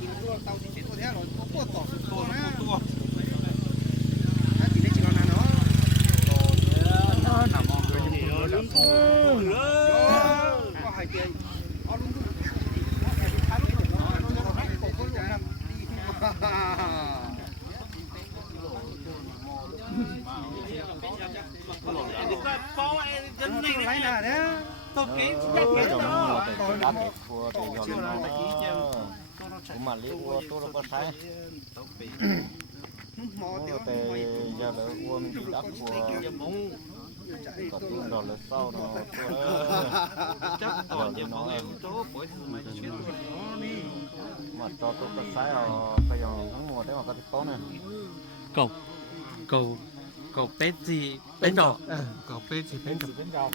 กินตัวเตาที่เสร็จตัวแท้หรอตัวต่อตัวนะถ้ากินได้จริงแล้วนะเนาะหนามองไปนี่ลืมตัวก็หายใจเอาลุงดูทานลูกเนาะเราให้ผมก็จะดีก็ป้องไอ้จนนี่ไรน่ะเนี่ยตัวเก๋จะเก๋เนาะตัวนี้เชื่อเราตะกี้เจ้าผมมาเลี้ยงวัวตัวเราก็ใช้แต่giờ làวัวmình bị đắp của còn lúc đó là sau nó chắc còn giờ nó em mà cho tôi có sai ở bây giờ không mua đấy mà có tốt này cầu cầu cầu pet gì pet đỏ cầu pet gì pet đỏ